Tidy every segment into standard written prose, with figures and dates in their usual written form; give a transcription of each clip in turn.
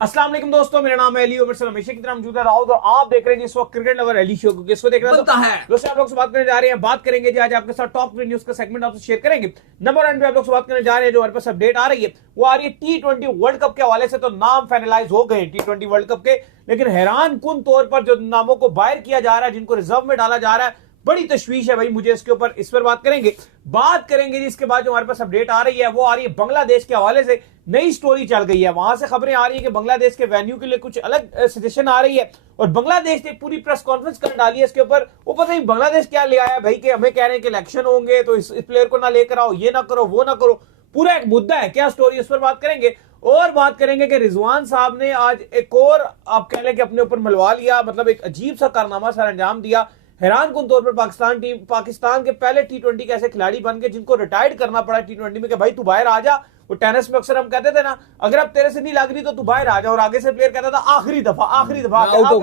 अस्सलाम वालेकुम दोस्तों, मेरा नाम है अली और मेरे साथ हमेशा की तरह मौजूद है राउत और आप देख रहे हैं जिस वक्त क्रिकेट लवर अली शो को किसको देख रहे हैं दोस्तों आप लोग से बात करने जा रहे हैं। बात करेंगे जी आज आपके साथ टॉप न्यूज का सेगमेंट आपसे शेयर करेंगे। नंबर 1 पे आप लोग से बात करने जा रहे हैं, जो हमारे पास अपडेट आ रही है वो आ रही है T20 वर्ल्ड कप के हवाले से। तो नाम फाइनलाइज हो गए T20 वर्ल्ड कप के, लेकिन हैरान कुन तौर पर जो नामों को बाहर किया जा रहा है, जिनको रिजर्व में डाला जा रहा है, बड़ी तशवीश है भाई मुझे इसके ऊपर। इस पर बात करेंगे जी। इसके बाद जो हमारे पास अपडेट आ रही है वो आ रही है बांग्लादेश के हवाले से। नई स्टोरी चल गई है, वहां से खबरें आ रही है कि बांग्लादेश के वेन्यू के लिए कुछ अलग सजेशन आ रही है और बांग्लादेश ने पूरी प्रेस कॉन्फ्रेंस कर डाली है इसके ऊपर। वो पता नहीं बांग्लादेश क्या ले आया भाई, कि हमें कह रहे हैं कि इलेक्शन होंगे तो इस प्लेयर को ना लेकर आओ, ये ना करो, वो ना करो। पूरा एक मुद्दा है, क्या स्टोरी, उस पर बात करेंगे। और बात करेंगे कि रिजवान साहब ने आज एक और आप कह लें कि अपने ऊपर मलवा लिया, मतलब एक अजीब सा कारनामा सर अंजाम दिया। हैरान कुन तौर पर पाकिस्तान के पहले T20 के ऐसे खिलाड़ी बन गए जिनको रिटायर्ड करना पड़ा T20 में कि भाई तू बाहर आ जा। वो टेनिस में अक्सर हम कहते थे ना, अगर अब तेरे से नहीं लग रही तो तू बाहर आ जा, और आगे से प्लेयर कहता था आखिरी दफा अब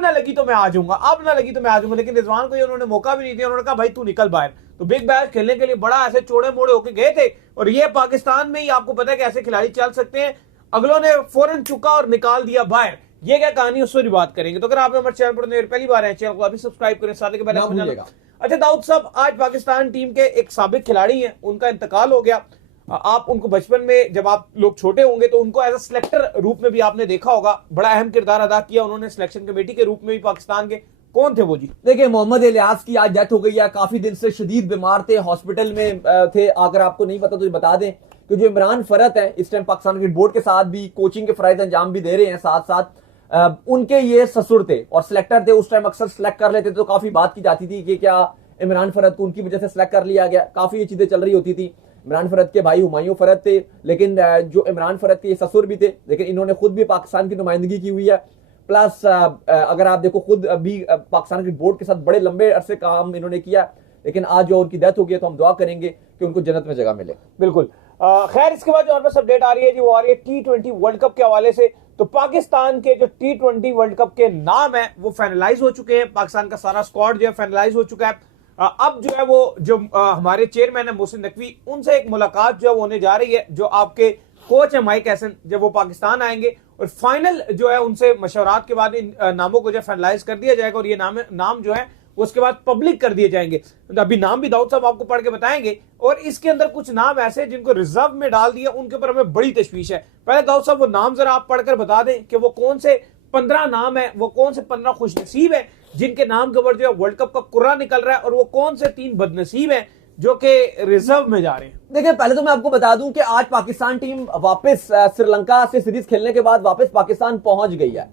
ना लगी तो मैं आ जाऊंगा, लेकिन रिजवान को उन्होंने मौका भी नहीं दिया। उन्होंने कहा भाई तू निकल बाहर। तो बिग बैश खेलने के लिए बड़ा ऐसे चौड़े मोड़े होके गए थे, और ये पाकिस्तान में ही आपको पता है कि ऐसे खिलाड़ी चल सकते हैं। अगलों ने फौरन चुका और निकाल दिया बाहर। ये क्या कहानी, उस पर बात करेंगे। तो अगर आप हमारे चैनल पर पहली बार है, चैनल को अभी सब्सक्राइब करें, साथ के पहले अच्छा दाऊद साहब, आज पाकिस्तान टीम के एक साबिक खिलाड़ी हैं, उनका इंतकाल हो गया। आप उनको बचपन में जब आप लोग छोटे होंगे तो उनको एज अ सिलेक्टर रूप में भी आपने देखा होगा, बड़ा अहम किरदार अदा किया उन्होंने सिलेक्शन कमेटी के रूप में भी पाकिस्तान के। कौन थे वो जी? देखिए, मोहम्मद इलियास की आज डेथ हो गई है। काफी दिन से शदीद बीमार थे, हॉस्पिटल में थे। अगर आपको नहीं पता तो बता दें कि जो इमरान फरत है इस टाइम पाकिस्तान क्रिकेट बोर्ड के साथ भी कोचिंग के फराइज अंजाम भी दे रहे हैं, साथ साथ उनके ये ससुर थे और सिलेक्टर थे। उस टाइम अक्सर सिलेक्ट कर लेते थे तो काफी बात की जाती थी कि क्या इमरान फरत को उनकी वजह से सिलेक्ट कर लिया गया। काफी ये चीजें चल रही होती थी। इमरान फरत के भाई हुमायूं फरत थे, लेकिन जो इमरान फरत के ये ससुर भी थे, लेकिन इन्होंने खुद भी पाकिस्तान की नुमाइंदगी की हुई है। प्लस अगर आप देखो खुद अभी पाकिस्तान क्रिकेट बोर्ड के साथ बड़े लंबे अरसे काम इन्होंने किया, लेकिन आज जो उनकी डेथ हो गई है तो हम दुआ करेंगे कि उनको जन्नत में जगह मिले। बिल्कुल। खैर, इसके बाद जो हमारे पास अपडेट आ रही है जी वो आ रही है T20 वर्ल्ड कप के हवाले से। तो पाकिस्तान के जो T20 वर्ल्ड कप के नाम है वो फाइनलाइज हो चुके हैं। पाकिस्तान का सारा स्क्वाड जो है फाइनलाइज हो चुका है। अब जो है वो जो हमारे चेयरमैन है मोहसिन नकवी, उनसे एक मुलाकात जो है वो होने जा रही है। जो आपके कोच है माइक हैसन, जब वो पाकिस्तान आएंगे और फाइनल जो है उनसे मशवरात के बाद इन नामों को जो फाइनलाइज कर दिया जाएगा और ये नाम जो है उसके बाद पब्लिक कर दिए जाएंगे। तो अभी नाम भी दाऊद साहब आपको पढ़ के बताएंगे, और इसके अंदर कुछ नाम ऐसे जिनको रिजर्व में डाल दिया, उनके ऊपर हमें बड़ी तशवीश है। पहले दाऊद साहब वो नाम जरा आप पढ़कर बता दें कि वो कौन से 15 नाम है, वो कौन से 15 खुशनसीब है जिनके नाम के ऊपर जो है वर्ल्ड कप का कुर्रा निकल रहा है, और वो कौन से 3 बदनसीब है जो कि रिजर्व में जा रहे हैं। देखिए, पहले तो मैं आपको बता दूं कि आज पाकिस्तान टीम वापस श्रीलंका से सीरीज खेलने के बाद वापस पाकिस्तान पहुंच गई है।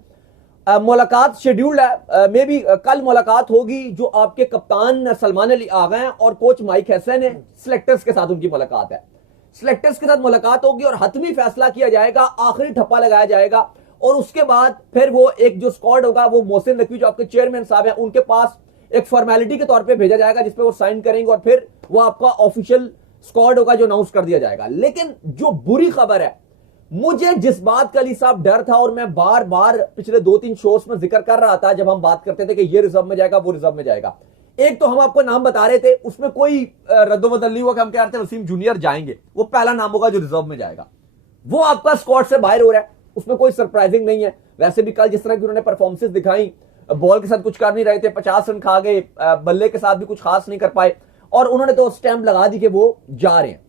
मुलाकात शेड्यूल्ड है, मे भी कल मुलाकात होगी। जो आपके कप्तान सलमान अली आ गए हैं और कोच माइक हैसन है, सिलेक्टर्स के साथ उनकी मुलाकात है। सिलेक्टर्स के साथ मुलाकात होगी और हतमी फैसला किया जाएगा, आखिरी ठप्पा लगाया जाएगा, और उसके बाद फिर वो एक जो स्क्वाड होगा वो मोहसिन नकवी जो आपके चेयरमैन साहब हैं उनके पास एक फॉर्मेलिटी के तौर पे भेजा जाएगा, जिसपे वो साइन करेंगे और फिर वो आपका ऑफिशियल स्क्वाड होगा जो अनाउंस कर दिया जाएगा। लेकिन जो बुरी खबर है, मुझे जिस बात का अली साहब डर था, और मैं बार बार पिछले 2-3 शोज में जिक्र कर रहा था जब हम बात करते थे कि ये रिजर्व में जाएगा, वो रिजर्व में जाएगा। एक तो हम आपको नाम बता रहे थे, उसमें कोई रद्दोबदल नहीं हुआ कि हम कह रहे थे वसीम जूनियर जाएंगे। वो पहला नाम होगा जो रिजर्व में जाएगा, वो आपका स्क्वाड से बाहर हो रहा है, उसमें कोई सरप्राइजिंग नहीं है। वैसे भी कल जिस तरह की उन्होंने परफॉर्मेंसेस दिखाई, बॉल के साथ कुछ कर नहीं रहे थे, 50 रन खा गए, बल्ले के साथ भी कुछ खास नहीं कर पाए, और उन्होंने तो स्टैंप लगा दी कि वो जा रहे हैं।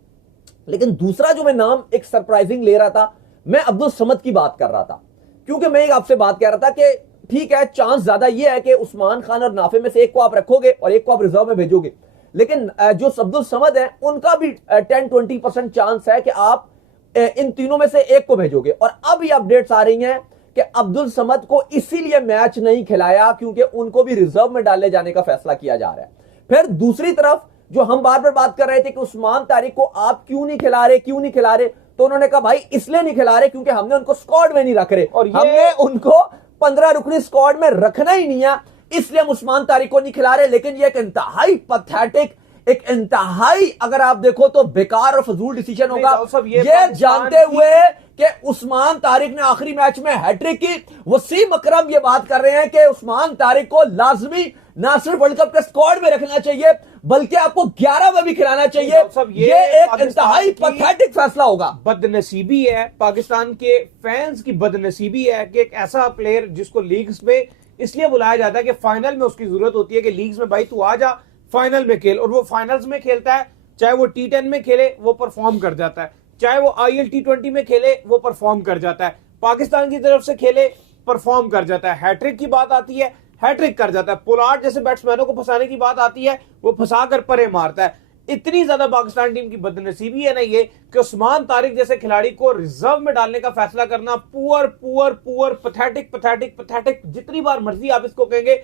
लेकिन दूसरा जो मैं नाम एक सरप्राइजिंग ले रहा था, मैं अब्दुल समद की बात कर रहा था, क्योंकि मैं आपसे बात कर रहा था कि ठीक है, चांस ज्यादा यह है कि उस्मान खान और नाफे में से एक को आप रखोगे और एक को आप रिजर्व में भेजोगे, लेकिन जो अब्दुल समद है उनका भी 10-20% चांस है कि आप इन तीनों में से एक को भेजोगे। और अब ये अपडेट्स आ रही हैं कि अब्दुल समद को इसीलिए मैच नहीं खिलाया क्योंकि उनको भी रिजर्व में डाले जाने का फैसला किया जा रहा है। फिर दूसरी तरफ जो हम बार बार बात कर रहे थे कि उस्मान तारिक को आप क्यों नहीं खिला रहे, तो उन्होंने कहा भाई इसलिए नहीं खिला रहे क्योंकि हमने उनको स्क्वाड में नहीं रख रहे, और हमने उनको 15 रुकनी स्क्वाड में रखना ही नहीं है, इसलिए हम उस्मान तारिक को नहीं खिला रहे। लेकिन ये एक इंतहाई पैथेटिक, एक इंतहाई अगर आप देखो तो बेकार और फजूल डिसीजन होगा, ये जानते हुए कि उस्मान तारिक ने आखिरी मैच में हैट्रिक की। वसीम अकरम ये बात कर रहे हैं कि उस्मान तारिक को लाजमी ना सिर्फ वर्ल्ड कप के स्क्वाड में रखना चाहिए बल्कि आपको 11 में भी खिलाना चाहिए। ये एक इंतहाई पैथेटिक फैसला होगा। बदनसीबी है, पाकिस्तान के फैंस की बदनसीबी है कि एक ऐसा प्लेयर जिसको लीग्स में इसलिए बुलाया जाता है कि फाइनल में उसकी जरूरत होती है कि लीग्स में भाई तू आ जा, फाइनल में खेल, और वो फाइनल्स में खेलता है, चाहे वो T10 में खेले वो परफॉर्म कर जाता है, चाहे वो IL T20 में खेले वो परफॉर्म कर जाता है, पाकिस्तान की तरफ से खेले परफॉर्म कर जाता है, हैट्रिक की बात आती है हैट्रिक कर जाता है, पोलार्ड जैसे बैट्समैनों को फंसाने की बात आती है वो फंसा कर परे मारता है। इतनी ज्यादा पाकिस्तान टीम की बदनसीबी है ना ये कि उस्मान तारिक जैसे खिलाड़ी को रिजर्व में डालने का फैसला करना poor poor poor pathetic pathetic pathetic, जितनी बार मर्जी आप इसको कहेंगे।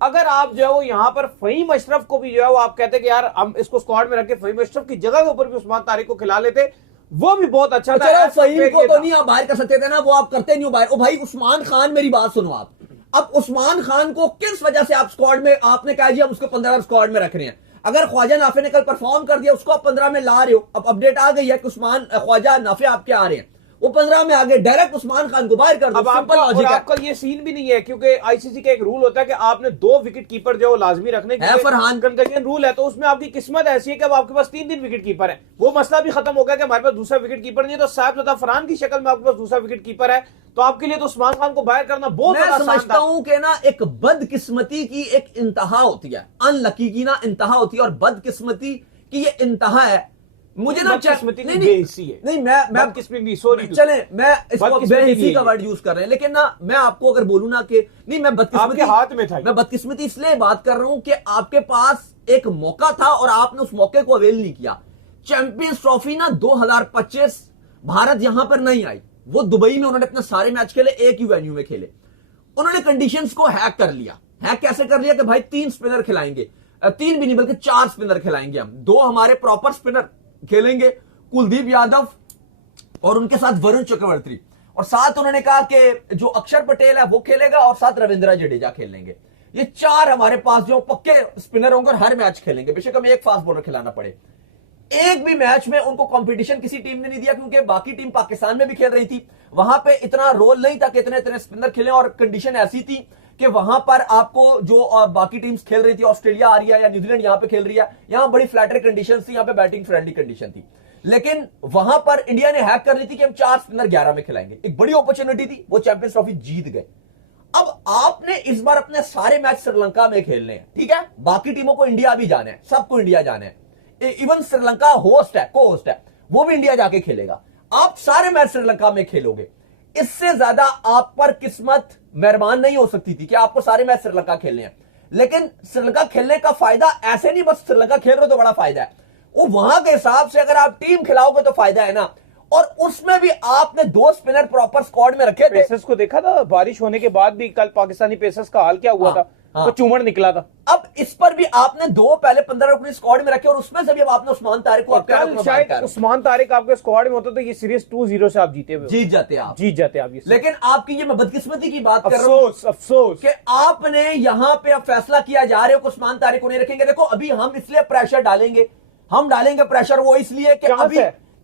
अगर आप जो है वो यहाँ पर फहीम अशरफ को भी जो है वो आप कहते कि यार हम इसको स्क्वाड में रख के फहीम अशरफ की जगह के ऊपर भी उस्मान तारिक को खिला लेते, वो भी बहुत अच्छा था। फहीम को तो नहीं आप बाहर कर सकते थे ना, वो आप करते नहीं हो बाहर। ओ भाई उस्मान खान, मेरी बात सुनो आप, अब उस्मान खान को किस वजह से आप स्क्वाड में, आपने कहा जी हम उसको 15 स्क्वाड में रख रहे हैं। अगर ख्वाजा नाफे ने कल परफॉर्म कर दिया उसको आप 15 में ला रहे हो, अब अपडेट आ गई है कि उस्मान ख्वाजा नाफे आपके आ रहे हैं, वो 15 में आगे डायरेक्ट उस्मान खान को बाहर कर दो। अब आपका ये सीन भी नहीं है क्योंकि आईसीसी का एक रूल होता है कि आपने 2 विकेट कीपर जो लाजमी रखने के फरहान कंकशन रूल है, तो उसमें आपकी किस्मत ऐसी है कि अब आपके पास 3 विकेट कीपर है। वो मसला भी खत्म हो गया कि हमारे पास दूसरा विकेट कीपर नहीं है, तो साहब फरहान की शक्ल में आपके पास दूसरा विकेट कीपर है, तो आपके लिए तो उस्मान खान को बाहर करना बहुत मैं समझता हूं कि ना एक बदकिस्मती की एक इंतहा होती है, अनलकी की ना इंतहा होती है, और बदकिस्मती की ये इंतहा है। मुझे ना नहीं मैं सॉरी चले मैं इसको बेहिसी का वर्ड यूज कर रहे हैं, लेकिन ना मैं आपको अगर बोलूं ना कि नहीं मैं बदकिस्मती हाथ में था, मैं बदकिस्मती इसलिए बात कर रहा हूं कि आपके पास एक मौका था और आपने उस मौके को अवेल नहीं किया। चैंपियंस ट्रॉफी ना 2025 भारत यहां पर नहीं आई, वो दुबई में उन्होंने अपने सारे मैच खेले, एक ही वेन्यू में खेले। उन्होंने कंडीशंस को हैक कर लिया। हैक कैसे कर लिया कि भाई 3 स्पिनर खिलाएंगे, 3 भी नहीं बल्कि 4 स्पिनर खिलाएंगे हम, 2 हमारे प्रॉपर स्पिनर खेलेंगे, कुलदीप यादव और उनके साथ वरुण चक्रवर्ती, और साथ उन्होंने कहा कि जो अक्षर पटेल है वो खेलेगा और साथ रविंद्र जडेजा खेलेंगे। ये 4 हमारे पास जो पक्के स्पिनर होंगे और हर मैच खेलेंगे, बेशक हमें एक फास्ट बॉलर खिलाना पड़े। एक भी मैच में उनको कंपटीशन किसी टीम ने नहीं दिया क्योंकि बाकी टीम पाकिस्तान में भी खेल रही थी, वहां पे इतना रोल नहीं था कि इतने इतने स्पिनर खेले, और कंडीशन ऐसी थी कि वहां पर आपको जो बाकी टीम्स खेल रही थी, ऑस्ट्रेलिया आ रही है या न्यूजीलैंड यहां पे खेल रही है, यहां बड़ी फ्लैटर कंडीशन थी, यहां पे बैटिंग फ्रेंडली कंडीशन थी, लेकिन वहां पर इंडिया ने हैक कर ली थी कि हम 4 स्पिनर 11 में खिलाएंगे। एक बड़ी अपॉर्चुनिटी थी, वो चैंपियंस ट्रॉफी जीत गए। अब आपने इस बार अपने सारे मैच श्रीलंका में खेलने हैं, ठीक है, बाकी टीमों को इंडिया भी जाना है, सबको इंडिया जाना है, इवन श्रीलंका होस्ट है, को होस्ट है, वो भी इंडिया जाके खेलेगा। आप सारे मैच श्रीलंका में खेलोगे, इससे ज्यादा आप पर किस्मत मेहरबान नहीं हो सकती थी कि आपको सारे मैच श्रीलंका खेलने हैं। लेकिन श्रीलंका खेलने का फायदा ऐसे नहीं बस श्रीलंका खेल रहे हो तो बड़ा फायदा है, वो वहां के हिसाब से अगर आप टीम खिलाओगे तो फायदा है ना। और उसमें भी आपने 2 स्पिनर प्रॉपर स्क्वाड में रखे थे। पेसर्स को देखा था बारिश होने के बाद भी कल पाकिस्तानी पेसर्स का हाल क्या हुआ था, तो चूमड़ निकला था। अब इस पर भी आपने 2 पहले 15 अपनी स्क्वाड में रखे और उसमें से भी अब आपने उस्मान तारिक को, कल शायद उस्मान तारिक आपके स्क्वाड में होता तो ये सीरीज 2-0 से आप जीत जाते आप। लेकिन आपकी ये मैं बदकिस्मती की बात कर रहा हूं, अफसोस कि आपने यहां पे अब फैसला किया जा रहे हो कि उस्मान तारिक को नहीं रखेंगे। देखो अभी हम इसलिए प्रेशर डालेंगे, हम डालेंगे प्रेशर वो इसलिए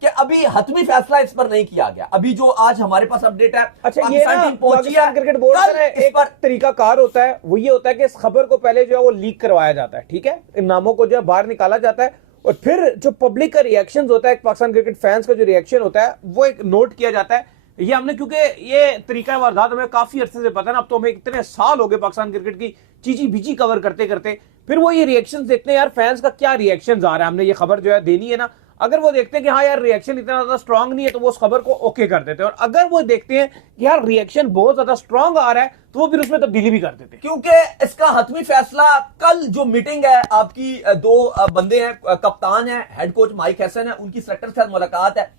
कि अभी हतमी फैसला इस पर नहीं किया गया। अभी जो आज हमारे पास अपडेट है, अच्छा ये टीम पहुंची है, क्रिकेट बोर्ड का एक तरीका कार होता है, वो ये होता है कि इस खबर को पहले जो है वो लीक करवाया जाता है, ठीक है, इन नामों को जो है बाहर निकाला जाता है, और फिर जो पब्लिक का रिएक्शन होता है, पाकिस्तान क्रिकेट फैंस का जो रिएक्शन होता है वो एक नोट किया जाता है। ये हमने, क्योंकि ये तरीका वारदात हमें काफी अरसे से पता है ना, अब तो हमें इतने साल हो गए पाकिस्तान क्रिकेट की चीची बीची कवर करते करते, फिर वो ये रिएक्शन देखते हैं यार फैंस का क्या रिएक्शन आ रहा है, हमने ये खबर जो है देनी है ना, अगर वो देखते हैं कि हाँ यार रिएक्शन इतना ज्यादा स्ट्रांग नहीं है तो वो उस खबर को ओके कर देते हैं, और अगर वो देखते हैं कि यार रिएक्शन बहुत ज्यादा स्ट्रांग आ रहा है तो वो फिर उसमें तब्दीली भी कर देते हैं। क्योंकि इसका हतमी फैसला कल जो मीटिंग है आपकी, 2 बंदे हैं, कप्तान है, हेड कोच माइक हैसन है, उनकी सेलेक्टर के साथ मुलाकात है।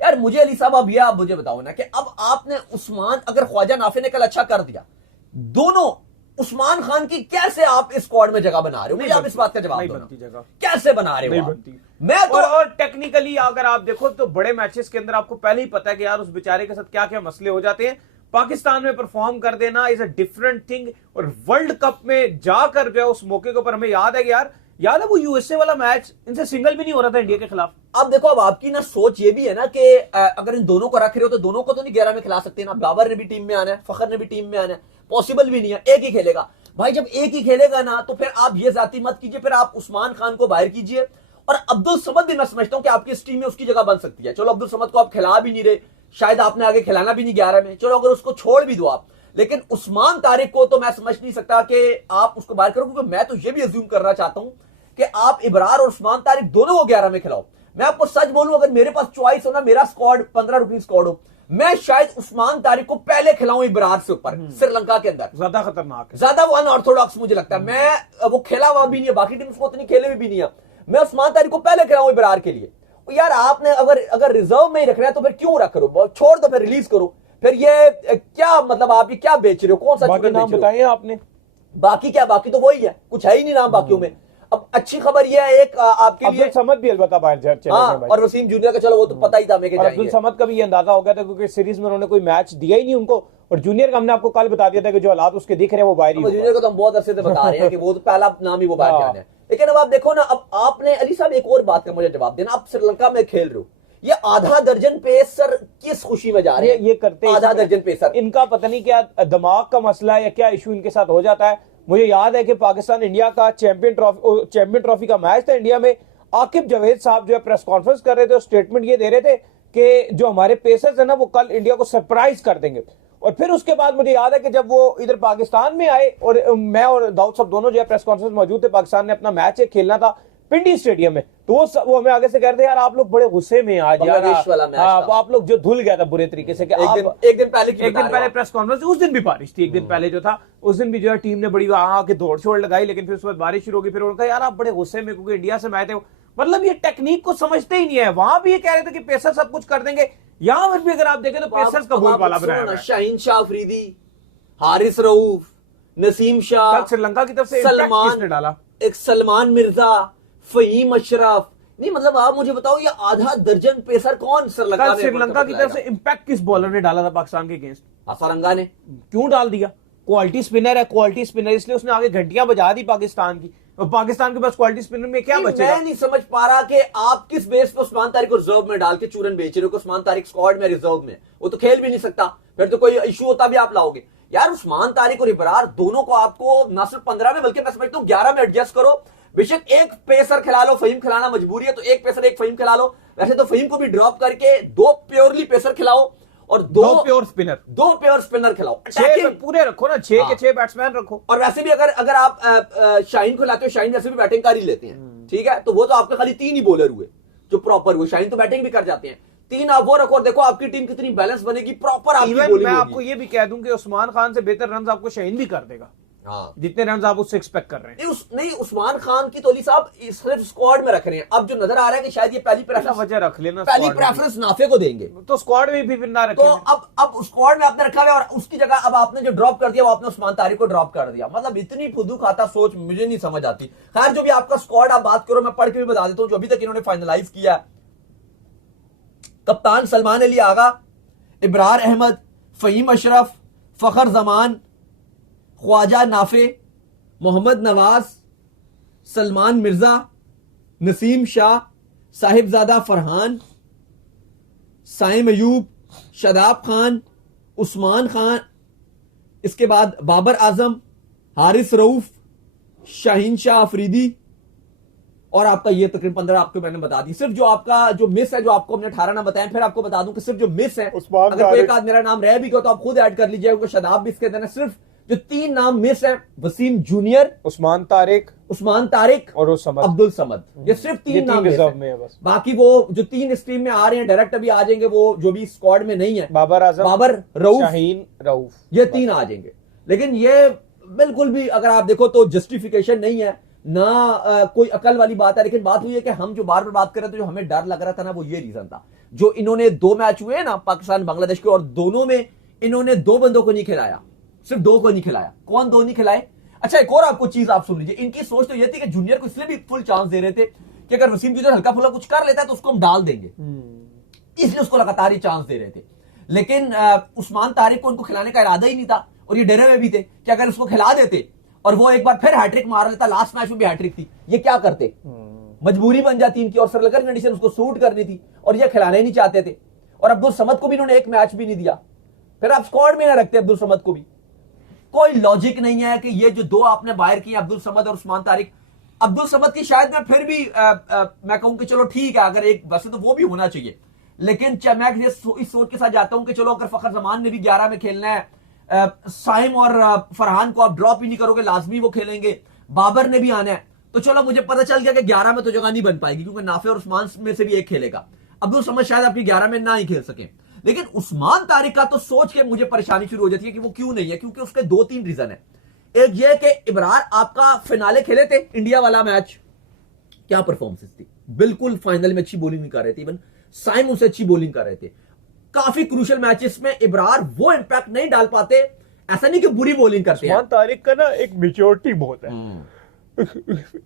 यार मुझे अली साहब अब आप मुझे बताओ ना कि अब आपने उस्मान, अगर ख्वाजा नाफे ने कल अच्छा कर दिया, दोनों उस्मान खान की कैसे आप इस स्क्वाड में जगह बना रहे हो? मुझे आप इस बात का जवाब दो, कैसे बना रहे हो? मैं तो और टेक्निकली अगर आप देखो तो बड़े मैचेस के अंदर आपको पहले ही पता है कि यार उस बेचारे के साथ क्या क्या मसले हो जाते हैं। पाकिस्तान में परफॉर्म कर देना इज अ डिफरेंट थिंग, और वर्ल्ड कप में जाकर जो है उस मौके के ऊपर हमें याद है वो यूएसए वाला मैच इनसे सिंगल भी नहीं हो रहा था इंडिया के खिलाफ। अब देखो अब आपकी ना सोच ये भी है ना कि अगर इन दोनों को रख रहे हो तो दोनों को तो नहीं 11 में खिला सकते ना, बाबर ने भी टीम में आना है, फखर ने भी टीम में आना है, पॉसिबल भी नहीं है, एक ही खेलेगा। भाई जब एक ही खेलेगा ना तो फिर आप ये जाती मत कीजिए, फिर आप उस्मान खान को बाहर कीजिए। और अब्दुल समद भी मैं समझता हूं कि आपकी इस टीम में उसकी जगह बन सकती है। चलो अब्दुल समद को आप खिला भी नहीं रहे, शायद आपने आगे खिलाना भी नहीं 11 में, चलो अगर उसको छोड़ भी दो आप, लेकिन उस्मान तारिक को तो मैं समझ नहीं सकता कि आप उसको बाहर करो, क्योंकि मैं तो ये भी अज्यूम करना चाहता हूं कि आप इब्रार और उस्मान तारिक दोनों को 11 में खिलाओ। मैं आपको सच बोलूं, अगर मेरे पास चॉइस हो ना, मेरा स्क्वाड 15 रुपीज स्क्वाड हो, मैं शायद उस्मान तारिक को पहले खिलाऊं इब्रार से ऊपर। श्रीलंका के अंदर ज्यादा खतरनाक है, ज्यादा वो अनऑर्थोडॉक्स मुझे लगता है। मैं वो खेला हुआ भी नहीं है, बाकी टीम उसको उतनी खेले भी नहीं है, मैं उस्मान तारिक को पहले खिलाऊं इब्रार के लिए। यार आपने अगर रिजर्व में ही रखना है तो फिर क्यों रख करो, छोड़ दो, फिर रिलीज करो। फिर ये क्या मतलब, आप ये क्या बेच रहे हो, कौन सा बाकी नाम बताइए आपने? बाकी क्या, बाकी तो वही है, कुछ है ही नहीं नाम बाकियों में। अब अच्छी खबर यह है एक आपके लिए, अब्दुल समद भी अलबत्ता बाहर चले हाँ, गए और वसीम जूनियर का चलो वो तो पता ही था हमें कि और जाएंगे। अब्दुल समद का भी ये अंदाजा हो गया था क्योंकि सीरीज में उन्होंने कोई मैच दिया ही नहीं उनको, और जूनियर का हमने आपको कल बता दिया था कि जो हालात उसके दिख रहे हैं वो बाहर ही जूनियर को तो हम बहुत अरसे से बता रहे हैं कि वो तो पहला नाम ही वो बाहर जाना है। लेकिन अब आप देखो ना, अब आपने अली साहब एक और बात का मुझे जवाब देना, आप श्रीलंका में खेल रहे हो, ये आधा दर्जन पेसर किस खुशी में जा रहे हैं, ये करते आधा दर्जन पेसर, इनका पता नहीं क्या दिमाग का मसला है या क्या इशू इनके साथ हो जाता है। मुझे याद है कि पाकिस्तान इंडिया का चैंपियन ट्रॉफी का मैच था इंडिया में, आकिब जावेद साहब जो है प्रेस कॉन्फ्रेंस कर रहे थे और स्टेटमेंट ये दे रहे थे कि जो हमारे पेसर्स है ना वो कल इंडिया को सरप्राइज कर देंगे। और फिर उसके बाद मुझे याद है कि जब वो इधर पाकिस्तान में आए और मैं और दाऊद साहब दोनों जो है प्रेस कॉन्फ्रेंस मौजूद थे, पाकिस्तान ने अपना मैच खेलना था पिंडी स्टेडियम में, तो वो हमें आगे से कह रहे थे यार आप लोग बड़े गुस्से में आज यार, आप लोग जो धुल गया था बुरे तरीके से कि एक दिन पहले प्रेस कॉन्फ्रेंस, उस दिन भी बारिश थी, एक दिन पहले जो था उस दिन भी जो है टीम ने बड़ी आके दौड़ छोड़ लगाई, लेकिन फिर उसके बाद बारिश शुरू होगी, फिर उन्होंने कहा यार आप बड़े गुस्से में क्योंकि इंडिया से मैच है। मतलब ये टेक्निक को समझते ही नहीं है। वहां भी ये कह रहे थे कि पेसर सब कुछ कर देंगे, यहां पर भी अगर आप देखें तो पेसर्स का बोलबाला बनाया। शाहीन शाह अफरीदी, हारिस रऊफ, नसीम शाह, श्रीलंका की तरफ से सलमान डाला, एक सलमान मिर्जा, फहीम अशरफ, नहीं मतलब आप मुझे बताओ ये आधा दर्जन पेसर कौन श्रीलंका की तरफ से इम्पैक्ट किस बॉलर ने डाला था पाकिस्तान के अगेंस्ट? अफरंगा ने। क्यों डाल दिया? क्वालिटी स्पिनर है, क्वालिटी स्पिनर, इसलिए उसने आगे घंटियां बजा दी पाकिस्तान की, और पाकिस्तान के पास क्वालिटी स्पिनर में क्या बचेगा? मैं नहीं समझ पा रहा कि आप किस बेस पे उस्मान तारिक को रिजर्व में डाल के चूरन बेच रहे हो। उस्मान तारिक स्क्वाड में रिजर्व में, वो तो खेल भी नहीं सकता, फिर तो कोई इशू होता भी आप लाओगे। यार उस्मान तारिक और इब्रार दोनों को आपको न सिर्फ 15 में बल्कि मैं समझता हूँ 11 में एडजस्ट करो। बेशक एक पेसर खिला लो, फहीम खिलाना मजबूरी है तो एक पेसर एक फहीम खिला लो, वैसे तो फहीम को भी ड्रॉप करके 2 प्योरली पेसर खिलाओ और 2 प्योर स्पिनर खिलाओ, 6 पूरे रखो ना, 6 के 6 बैट्समैन रखो। और वैसे भी अगर आप शाहीन को लाते हो, शाहीन वैसे भी बैटिंग कर ही लेते हैं, ठीक है, तो वो तो आपके खाली 3 ही बॉलर हुए जो प्रॉपर हुए, शाहीन तो बैटिंग भी कर जाते हैं, 3 आप वो रखो और देखो आपकी टीम कितनी बैलेंस बनेगी, प्रॉपर आपकी बॉलिंग। मैं आपको ये भी कह दूं कि उस्मान खान से बेहतर रन आपको शाहीन भी कर देगा, हाँ, जितने रन आप उससे एक्सपेक्ट कर रहे हैं। नहीं उस्मान खान की तो अली साहब सिर्फ स्क्वाड में रख रहे हैं। अब जो नजर आ रहा है कि शायद ये पहली प्रेफरेंस नाफे को देंगे, तो स्क्वाड में भी ना रखे। तो अब स्क्वाड में आपने रखा है और उसकी जगह अब आपने जो ड्रॉप कर दिया वो आपने उस्मान तारिक को ड्रॉप कर दिया। मतलब इतनी फुदू खाता सोच मुझे नहीं समझ आती। खैर जो भी आपका स्क्वाड आप बात करो, मैं पढ़ के भी बता देता हूं जो अभी तक इन्होंने फाइनलाइज किया। कप्तान सलमान अली आगा, इब्रार अहमद, फहीम अशरफ, फखर जमान, ख्वाजा नाफे, मोहम्मद नवाज, सलमान मिर्जा, नसीम शाह, साहिबजादा फरहान, साइम अयूब, शदाब खान, उस्मान खान, इसके बाद बाबर आजम, हारिस रऊफ, शाहीन शाह अफरीदी, और आपका ये तकरीबन 15 आपको मैंने बता दी। सिर्फ जो आपका जो मिस है, जो आपको हमने 18 नाम बताया, फिर आपको बता दूं कि सिर्फ जो मिस है, अगर कोई एक आध मेरा नाम रह भी गया तो आप खुद ऐड कर लीजिए, क्योंकि शदाब भी इसके अंदर। सिर्फ जो 3 नाम मिस है, वसीम जूनियर, उस्मान तारिक और अब्दुल समद, ये सिर्फ 3 नाम रिजर्व में है बस। बाकी वो जो 3 इस टीम में आ रहे हैं डायरेक्ट अभी आ जाएंगे, वो जो भी स्क्वाड में नहीं है, बाबर रऊफ, शाहीन रऊफ, ये 3 आ जाएंगे। लेकिन ये बिल्कुल भी अगर आप देखो तो जस्टिफिकेशन नहीं है ना, कोई अकल वाली बात है। लेकिन बात हुई है कि हम जो बार बार बात कर रहे थे, जो हमें डर लग रहा था ना, वो ये रीजन था। जो इन्होंने 2 मैच हुए ना पाकिस्तान बांग्लादेश के, और दोनों में इन्होंने 2 बंदों को नहीं खिलाया, सिर्फ 2 को नहीं खिलाया। कौन 2 नहीं खिलाए? अच्छा एक और आपको चीज आप सुन लीजिए। इनकी सोच तो ये थी कि जूनियर को इसलिए भी फुल चांस दे रहे थे कि अगर वसीम जूनियर हल्का फुल्का कुछ कर लेता है तो उसको हम डाल देंगे, इसलिए उसको लगातार ही चांस दे रहे थे। लेकिन उस्मान तारिक को उनको खिलाने का इरादा ही नहीं था, और ये डरे हुए भी थे कि अगर उसको खिला देते और वो एक बार फिर हैट्रिक मार लेता, लास्ट मैच में भी हैट्रिक थी, ये क्या करते, मजबूरी बन जाती इनकी, और श्रीलंकन कंडीशन उसको सूट करनी थी, और ये खिलाने ही नहीं चाहते थे। और अब्दुल समद को भी इन्होंने एक मैच भी नहीं दिया, फिर आप स्क्वाड में ना रखते अब्दुल समद को भी। कोई लॉजिक नहीं है कि ये जो दो आपने बाहर किए अब्दुल समद और उस्मान तारिक, अब्दुल समद की शायद मैं फिर भी मैं कहूं कि चलो ठीक है, अगर एक वैसे तो वो भी होना चाहिए, लेकिन मैं इस सोच के साथ जाता हूं कि चलो अगर फखर जमान ने भी 11 में खेलना है, साइम और फरहान को आप ड्रॉप ही नहीं करोगे, लाजमी वो खेलेंगे, बाबर ने भी आना है, तो चलो मुझे पता चल गया कि 11 में तो जगह नहीं बन पाएगी क्योंकि नाफे और उस्मान में से भी एक खेलेगा, अब्दुल समद शायद आपकी 11 में ना ही खेल सके। लेकिन उस्मान तारिक का तो सोच के मुझे परेशानी शुरू हो जाती है कि वो क्यों नहीं है, क्योंकि उसके 2-3 रीजन है। एक ये कि इब्रार आपका फिनाले खेले थे इंडिया वाला मैच, क्या परफॉर्मेंस थी, बिल्कुल फाइनल में अच्छी बॉलिंग नहीं कर रहे थे, इवन साइम उनसे अच्छी बॉलिंग कर रहे थे, काफी क्रूशियल मैचेस में इब्रार वो इंपैक्ट नहीं डाल पाते, ऐसा नहीं कि बुरी बॉलिंग करते हैं। उस्मान तारिक का ना एक मैच्योरिटी बहुत है,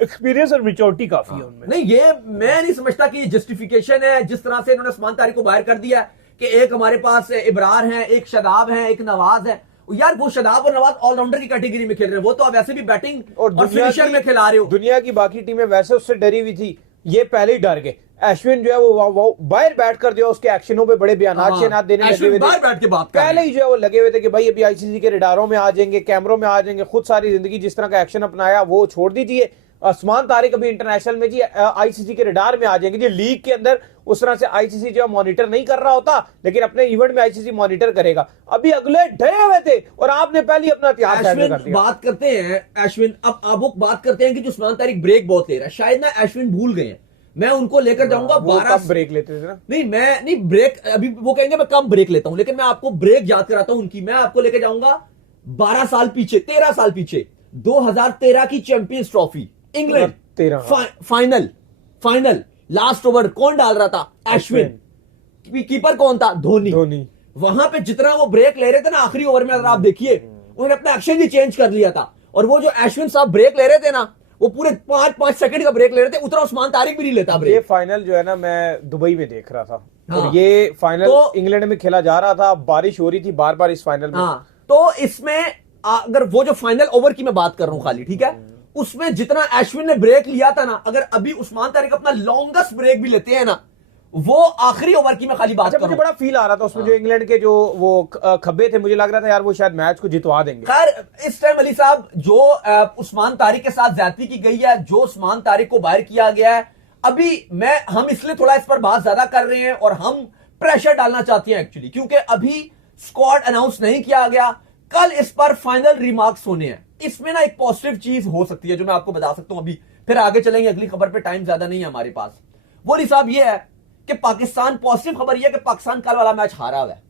एक्सपीरियंस और मैच्योरिटी काफी है उनमें। नहीं, ये मैं नहीं समझता कि जस्टिफिकेशन है जिस तरह से इन्होंने उस्मान तारिक को बाहर कर दिया कि एक हमारे पास इब्रार है, एक शदाब है, एक नवाज है। यार वो शदाब और नवाज ऑलराउंडर की कैटेगरी में खेल रहे हैं, वो तो आप वैसे भी बैटिंग और फिनिशर में खिला रहे हो। दुनिया की बाकी टीमें वैसे उससे डरी हुई थी, ये पहले ही डर गए। अश्विन जो है वो बाहर बैठ कर जो उसके एक्शनों पे बड़े बयानात देने लगे हुए थे, बैठ के बात पहले ही जो है वो लगे हुए थे कि भाई अभी आईसीसी के रडारों में आ जाएंगे, कैमरों में आ जाएंगे, खुद सारी जिंदगी जिस तरह का एक्शन अपनाया वो छोड़ दीजिए। उस्मान तारिक अभी इंटरनेशनल में जी आईसीसी के रडार में आ जाएंगे जी, लीग के अंदर उस तरह से आईसीसी जो मॉनिटर नहीं कर रहा होता, लेकिन अपने इवेंट में आईसीसी मॉनिटर करेगा। अभी अगले डरे हुए थे और आपने पहले अपना त्याग कर दिया। बात करते हैं अश्विन, अब वो बात करते हैं कि जो उस्मान तारिक ब्रेक बहुत ले रहा है, शायद ना अश्विन भूल गए हैं, मैं उनको लेकर जाऊंगा 12 ब्रेक लेते थे ना। नहीं ब्रेक अभी वो कहेंगे मैं कम ब्रेक लेता हूं, लेकिन मैं आपको ब्रेक याद कराता हूं उनकी। मैं आपको लेकर जाऊंगा 12 साल पीछे, 13 साल पीछे, 2013 की champions trophy England final last over कौन डाल रहा था? अश्विन। कीपर कौन था? धोनी। वहां पे जितना वो ब्रेक ले रहे थे ना आखिरी ओवर में, अगर आप देखिए उन्होंने अपना एक्शन भी चेंज कर लिया था, और वो जो अश्विन साहब ब्रेक ले रहे थे ना, वो पूरे 5 सेकंड का ब्रेक ले रहे थे, उतना उस्मान तारिक भी नहीं लेता ब्रेक। ये फाइनल जो है ना मैं दुबई में देख रहा था, और ये फाइनल तो इंग्लैंड में खेला जा रहा था, बारिश हो रही थी बार बार इस फाइनल में। तो इसमें अगर वो जो फाइनल ओवर की मैं बात कर रहा हूं खाली, ठीक है, उसमें जितना अश्विन ने ब्रेक लिया था ना, अगर अभी उस्मान तारिक अपना लॉन्गेस्ट ब्रेक भी लेते हैं ना, वो आखिरी ओवर की मैं खाली बात कर रहा हूं। मुझे बड़ा फील आ रहा था उसमें जो इंग्लैंड के जो वो खब्बे थे, मुझे लग रहा था यार वो शायद मैच को जितवा देंगे। खैर इस टाइम अली साहब जो उस्मान तारिक के साथ ज्यादती की गई है, जो उस्मान तारिक को बाहर किया गया है, अभी हम इसलिए थोड़ा इस पर बात ज्यादा कर रहे हैं और हम प्रेशर डालना चाहते हैं एक्चुअली, क्योंकि अभी स्क्वाड अनाउंस नहीं किया गया, कल इस पर फाइनल रिमार्क्स होने हैं। इसमें ना एक पॉजिटिव चीज हो सकती है जो मैं आपको बता सकता हूं, अभी फिर आगे चलेंगे, अगली खबर पे टाइम ज्यादा नहीं है हमारे पास। वो अली साहब ये है कि पाकिस्तान, पॉजिटिव खबर यह है कि पाकिस्तान कल वाला मैच हारा हुआ है।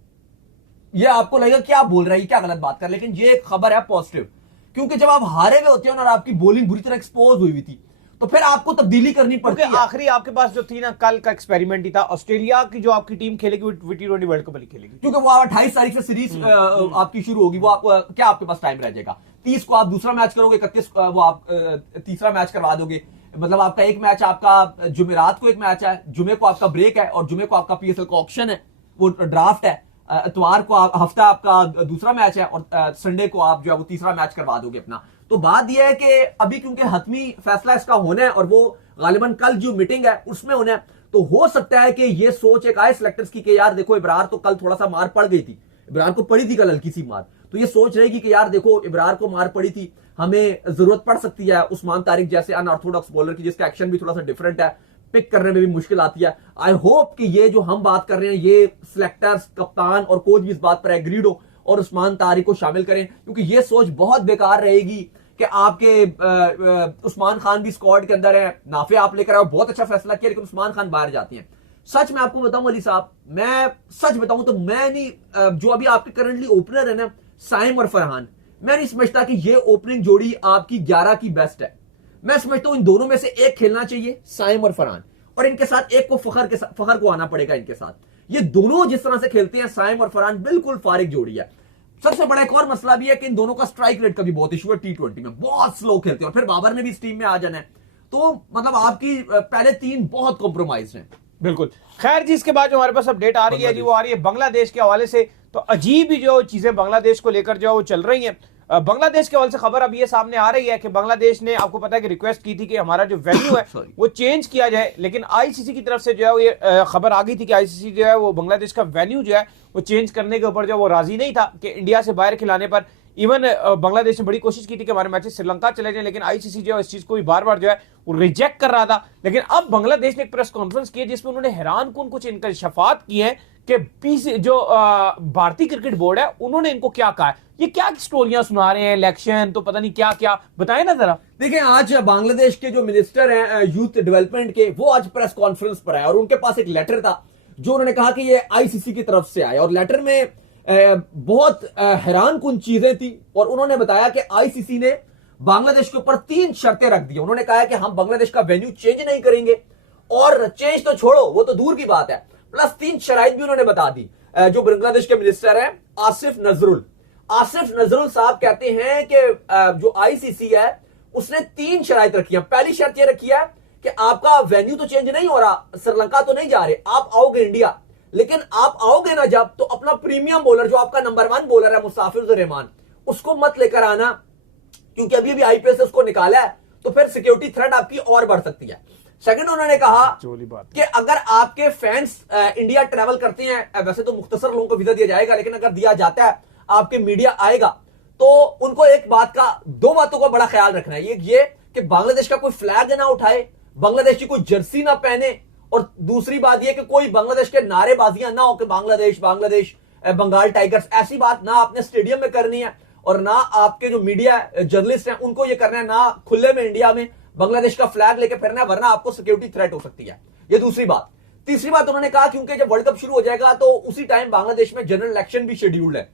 यह आपको लगेगा क्या बोल रहा है, क्या गलत बात कर, लेकिन ये एक खबर है पॉजिटिव, क्योंकि जब आप हारे हुए होते हो और आपकी बॉलिंग बुरी तरह एक्सपोज हुई थी, तो फिर आपको तब्दीली करनी पड़ती है। आखिरी आपके पास जो थी ना कल का एक्सपेरिमेंट ही था, ऑस्ट्रेलिया की जो आपकी टीम खेलेगी वो T20 वर्ल्ड कप खेलेगी, क्योंकि वो 28 तारीख से सीरीज आपकी शुरू होगी। वो क्या आपके पास टाइम रह जाएगा? 30 को आप दूसरा मैच करोगे, 31 वो आप तीसरा मैच करवा दोगे, मतलब आपका एक मैच, आपका जुमेरात को एक मैच है, जुमे को आपका ब्रेक है, और जुमे को आपका पीएसएल का ऑक्शन है, वो ड्राफ्ट है, इतवार को हफ्ता आपका दूसरा मैच है, और संडे को आप जो है वो तीसरा मैच करवा दोगे अपना। तो बात यह है कि अभी क्योंकि हतमी फैसला इसका होना है, और वो गालिबन कल जो मीटिंग है उसमें होना है, तो हो सकता है कि ये सोच एक आए सिलेक्टर्स की कि यार देखो इब्रार तो कल थोड़ा सा मार पड़ गई थी, इब्रार को पड़ी थी कल हल्की सी मार, तो ये सोच रहेगी कि यार देखो इब्रार को मार पड़ी थी, हमें जरूरत पड़ सकती है उस्मान तारिक जैसे अनऑर्थोडॉक्स बॉलर की, जिसका एक्शन भी थोड़ा सा डिफरेंट है, पिक करने में भी मुश्किल आती है। आई होप कि ये जो हम बात कर रहे हैं, ये सिलेक्टर्स, कप्तान और कोच भी इस बात पर एग्रीड हो और उस्मान तारिक को शामिल करें, क्योंकि ये सोच बहुत बेकार रहेगी कि आपके उस्मान खान भी स्क्वाड के अंदर है, नाफे आप लेकर आओ, बहुत अच्छा फैसला किया, लेकिन उस्मान खान बाहर जाती हैं। सच मैं आपको बताऊं अली साहब, मैं सच बताऊं तो मैं नहीं, जो अभी आपके करंटली ओपनर है ना साइम और फरहान, मैं नहीं समझता कि ये ओपनिंग जोड़ी आपकी 11 की बेस्ट है। मैं समझता हूं इन दोनों में से एक खेलना चाहिए, साइम और फरहान, और इनके साथ एक को फखर को आना पड़ेगा इनके साथ। ये दोनों जिस तरह से खेलते हैं साइम और फरहान, बिल्कुल फारिग जोड़ी है। सबसे बड़ा एक और मसला भी है कि इन दोनों का स्ट्राइक रेट का भी बहुत इशू है, T20 में बहुत स्लो खेलते हैं, और फिर बाबर ने भी इस टीम में आ जाना है, तो मतलब आपकी पहले 3 बहुत कॉम्प्रोमाइज हैं। बिल्कुल। खैर जी, इसके बाद जो हमारे पास अपडेट आ रही है जी, वो आ रही है बांग्लादेश के हवाले से। तो अजीब ही जो चीजें बांग्लादेश को लेकर जो वो चल रही हैं, बांग्लादेश के हवाले से खबर अब ये सामने आ रही है कि बांग्लादेश ने, आपको पता है कि रिक्वेस्ट की थी कि हमारा जो वेन्यू है वो चेंज किया जाए, लेकिन आईसीसी की तरफ से जो है ये खबर आ गई थी कि आईसीसी जो है वो बांग्लादेश का वेन्यू जो है वो चेंज करने के ऊपर जो वो राजी नहीं था कि इंडिया से बाहर खिलाने पर इवन बांग्लादेश ने बड़ी कोशिश की थी कि हमारे मैचेस श्रीलंका चले जाएं, लेकिन आईसीसी जो है इस चीज को भी बार बार जो है वो रिजेक्ट कर रहा था। लेकिन अब बांग्लादेश ने एक प्रेस कॉन्फ्रेंस की है जिसमें उन्होंने हैरान कुन कुछ इंकशाफात किए हैं कि पीसी जो भारतीय क्रिकेट बोर्ड है उन्होंने इनको क्या कहा है। ये क्या स्टोरियां सुना रहे हैं, इलेक्शन तो पता नहीं क्या क्या, बताएं ना जरा। देखिए, आज बांग्लादेश के जो मिनिस्टर हैं यूथ डेवलपमेंट के, वो आज प्रेस कॉन्फ्रेंस पर आए और उनके पास एक लेटर था जो उन्होंने कहा कि ये आईसीसी की तरफ से आया, और लेटर में बहुत हैरान कुन चीजें थी। और उन्होंने बताया कि आईसीसी ने बांग्लादेश के ऊपर 3 शर्तें रख दी। उन्होंने कहा कि हम बांग्लादेश का वेन्यू चेंज नहीं करेंगे, और चेंज तो छोड़ो, वो तो दूर की बात है, प्लस 3 शराइत भी उन्होंने बता दी। जो बांग्लादेश के मिनिस्टर हैं आसिफ नजरुल साहब कहते हैं कि जो आईसीसी है उसने 3 शराइत रखी है। पहली शर्त यह रखी है कि आपका वेन्यू तो चेंज नहीं हो रहा, श्रीलंका तो नहीं जा रहे, आप आओगे इंडिया, लेकिन आप आओगे ना जब, तो अपना प्रीमियम बॉलर जो आपका नंबर 1 बॉलर है मुस्ताफिजुर रहमान, उसको मत लेकर आना, क्योंकि अभी आईपीएल से उसको निकाला है, तो फिर सिक्योरिटी थ्रेट आपकी और बढ़ सकती है। सेकंड, उन्होंने कहा कि अगर आपके फैंस इंडिया ट्रैवल करते हैं, वैसे तो मुख्तसर लोगों को वीजा दिया जाएगा, लेकिन अगर दिया जाता है, आपके मीडिया आएगा, तो उनको एक बात का, 2 बातों का बड़ा ख्याल रखना है। ये कि बांग्लादेश का कोई फ्लैग ना उठाए, बांग्लादेश की कोई जर्सी ना पहने, और दूसरी बात यह कि कोई बांग्लादेश के नारेबाजियां ना हो कि बांग्लादेश बंगाल टाइगर्स, ऐसी बात ना आपने स्टेडियम में करनी है, और ना आपके जो मीडिया जर्नलिस्ट हैं उनको ये करना है, ना खुले में इंडिया में बांग्लादेश का फ्लैग लेके फिरना है, वरना आपको सिक्योरिटी थ्रेट हो सकती है। ये दूसरी बात। तीसरी बात, उन्होंने कहा क्योंकि जब वर्ल्ड कप शुरू हो जाएगा तो उसी टाइम बांग्लादेश में जनरल इलेक्शन भी शेड्यूल्ड है।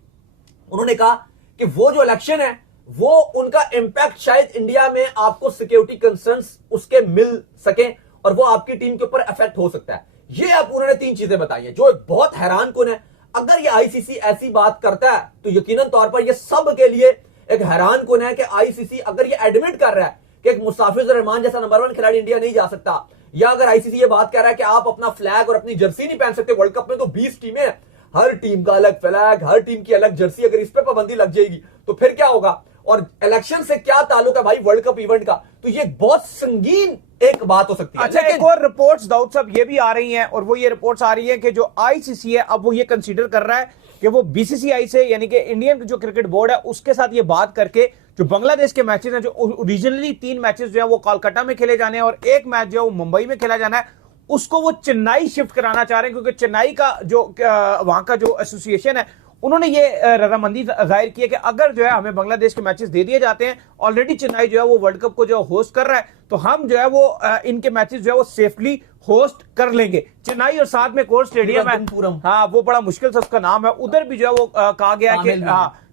उन्होंने कहा कि वो जो इलेक्शन है वो उनका इंपैक्ट शायद इंडिया में आपको सिक्योरिटी कंसर्न्स उसके मिल सके, और वो आपकी टीम के ऊपर इफेक्ट हो सकता है। ये अब उन्होंने 3 चीजें बताई हैं जो बहुत हैरान कुन है। अगर ये आईसीसी ऐसी बात करता है तो यकीनन तौर पर ये सब के लिए एक हैरान कुन है कि आईसीसी अगर ये एडमिट कर रहा है कि एक मुस्ताफिजुर रहमान जैसा नंबर 1 खिलाड़ी इंडिया नहीं जा सकता, या अगर आईसीसी ये बात कह रहा है कि आप अपना फ्लैग और अपनी जर्सी नहीं पहन सकते, वर्ल्ड कप में तो 20 टीमें हैं, हर टीम का अलग फ्लैग, हर टीम की अलग जर्सी, अगर इस पर पाबंदी लग जाएगी तो फिर क्या होगा, और इलेक्शन से क्या ताल्लुक है भाई वर्ल्ड कप इवेंट का, तो ये बहुत संगीन एक बात हो सकती है। अच्छा, एक और रिपोर्ट्स दाऊद साहब ये भी आ रही हैं, और वो ये रिपोर्ट्स आ रही है कि जो आईसीसी है अब वो ये कंसीडर कर रहा है कि वो बीसीसीआई से, यानी कि इंडियन जो क्रिकेट बोर्ड है उसके साथ ये बात करके जो बांग्लादेश के मैचेस हैं, जो ओरिजिनली 3 मैचेस जो है वो कोलकाता में खेले जाने हैं और 1 मैच जो है वो मुंबई में खेला जाना है, उसको वो चेन्नई शिफ्ट कराना चाह रहे हैं, क्योंकि चेन्नई का जो वहां का जो एसोसिएशन है उन्होंने ये रजामंदी जाहिर की है कि अगर जो है हमें बांग्लादेश के मैचेस दे दिए जाते हैं, ऑलरेडी चेन्नई जो है वो वर्ल्ड कप को जो होस्ट कर रहा है, तो हम जो है वो इनके मैचेस जो है वो सेफली होस्ट कर लेंगे। चेन्नई और साथ में कोर स्टेडियम है, हाँ वो बड़ा मुश्किल से उसका नाम है, उधर भी जो है वो कहा गया कि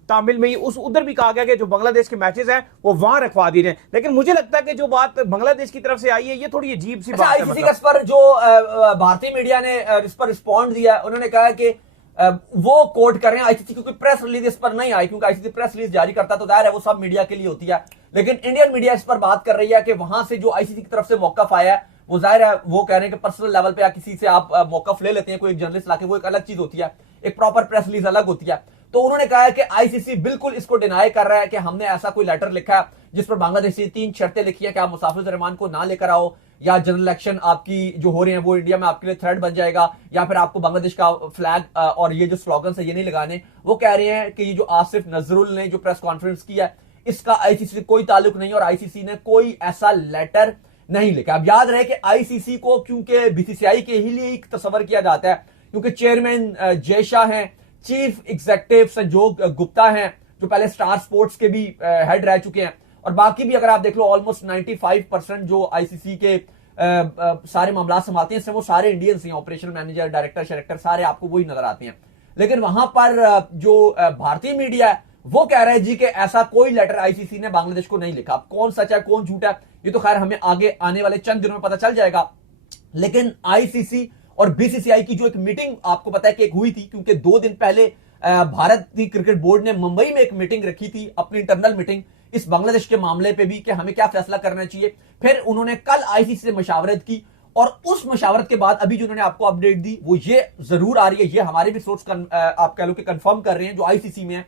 तामिल में ही उधर भी कहा गया कि जो बांग्लादेश के मैचेस हैं वो वहां रखवा दी जाए। लेकिन मुझे लगता है कि जो बात बांग्लादेश की तरफ से आई है ये थोड़ी अजीब सी बात है। आईसीसी का इस पर जो भारतीय मीडिया ने इस पर रिस्पॉन्ड दिया, उन्होंने कहा कि वो कोट कर रहे हैं आईसीसी, क्योंकि प्रेस रिलीज इस पर नहीं आई, क्योंकि आईसीसी प्रेस रिलीज जारी करता तो दायर है वो सब मीडिया के लिए होती है, लेकिन इंडियन मीडिया इस पर बात कर रही है कि वहां से जो आईसीसी की तरफ से मौकफ आया है वो जाहिर है वो कह रहे हैं कि पर्सनल लेवल पे या किसी से आप मौकफ ले लेते हैं, कोई एक जर्नलिस्ट लाके, वो एक अलग चीज होती है, एक प्रॉपर प्रेस रिलीज अलग होती है। तो उन्होंने कहा है कि आईसीसी बिल्कुल इसको डिनाई कर रहा है कि हमने ऐसा कोई लेटर लिखा है जिस पर बांग्लादेश से 3 शर्तें लिखी है कि आप मुस्ताफिजुर रहमान को ना लेकर आओ, या जनरल इलेक्शन आपकी जो हो रहे हैं वो इंडिया में आपके लिए थ्रेट बन जाएगा, या फिर आपको बांग्लादेश का फ्लैग और ये जो स्लोगन है ये नहीं लगाने। वो कह रहे हैं कि ये जो आसिफ नजरुल ने जो प्रेस कॉन्फ्रेंस की है इसका आईसीसी से कोई ताल्लुक नहीं, और आईसीसी ने कोई ऐसा लेटर नहीं लिखा। अब याद रहे कि आईसीसी को क्योंकि बीसीसीआई के ही लिए तस्वर किया जाता है, क्योंकि चेयरमैन जय शाह हैं, चीफ एग्जीक्यूटिव संजोग गुप्ता हैं जो पहले स्टार स्पोर्ट्स के भी हेड रह चुके हैं, और बाकी भी अगर आप देख लो ऑलमोस्ट 95% जो आईसीसी के सारे मामला संभालते हैं वो सारे इंडियंस हैं, ऑपरेशनल मैनेजर, डायरेक्टर सारे आपको वही नजर आते हैं। लेकिन वहां पर जो भारतीय मीडिया है वो कह रहा है जी कि ऐसा कोई लेटर आईसीसी ने बांग्लादेश को नहीं लिखा। अब कौन सच है कौन झूठ है ये तो खैर हमें आगे आने वाले चंद दिनों में पता चल जाएगा, लेकिन आईसीसी और बीसीसीआई की जो एक मीटिंग आपको पता है कि एक हुई थी, क्योंकि 2 दिन पहले भारतीय क्रिकेट बोर्ड ने मुंबई में एक मीटिंग रखी थी, अपनी इंटरनल मीटिंग, इस बांग्लादेश के मामले पे भी कि हमें क्या फैसला करना चाहिए। फिर उन्होंने कल आईसीसी से मशावरत की, और उस मशावरत के बाद अभी जो उन्होंने आपको अपडेट दी वो ये जरूर आ रही है, ये हमारे भी सोर्स आप कह लो कि कंफर्म कर रहे हैं जो आईसीसी में है,